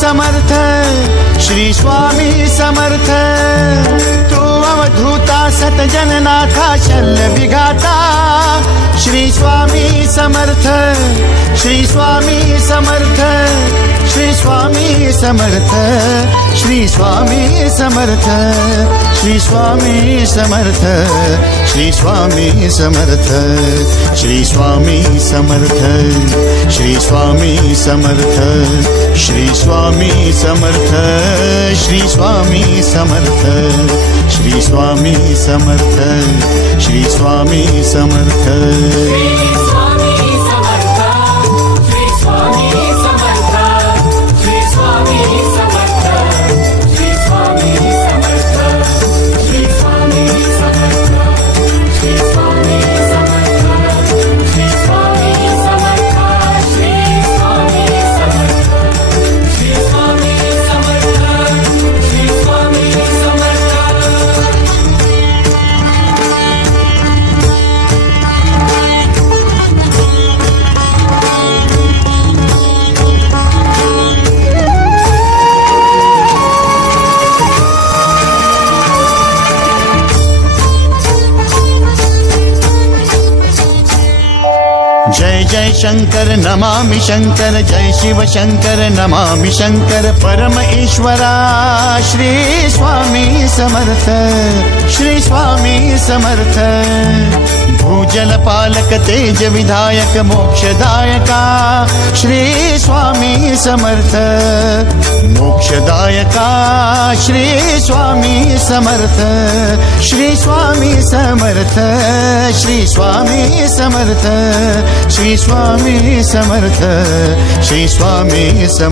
समर्थ, श्री स्वामी समर्थ. तू अवधूता सतजननाथा शल्य विघाता, श्री स्वामी समर्थ, श्री स्वामी समर्थ, श्री स्वामी समर्थ, श्री स्वामी समर्थ, श्री स्वामी समर्थ, श्री स्वामी समर्थ, श्री स्वामी समर्थ, श्री स्वामी समर्थ, श्री स्वामी समर्थ, श्री स्वामी समर्थ, श्री स्वामी समर्थ, श्री स्वामी समर्थ. जय जय शंकर नमामि शंकर, जय शिव शंकर नमामि शंकर. परम ईश्वरा श्री स्वामी समर्थ, श्री स्वामी समर्थ. भूजल पालक तेज विधायक मोक्षदायका, श्री स्वामी समर्थ. मोक्षदायका श्री स्वामी समर्थ, श्री स्वामी समर्थ, श्री स्वामी समर्थ, श्री स्वामी समर्थ, श्री स्वामी समर्थ.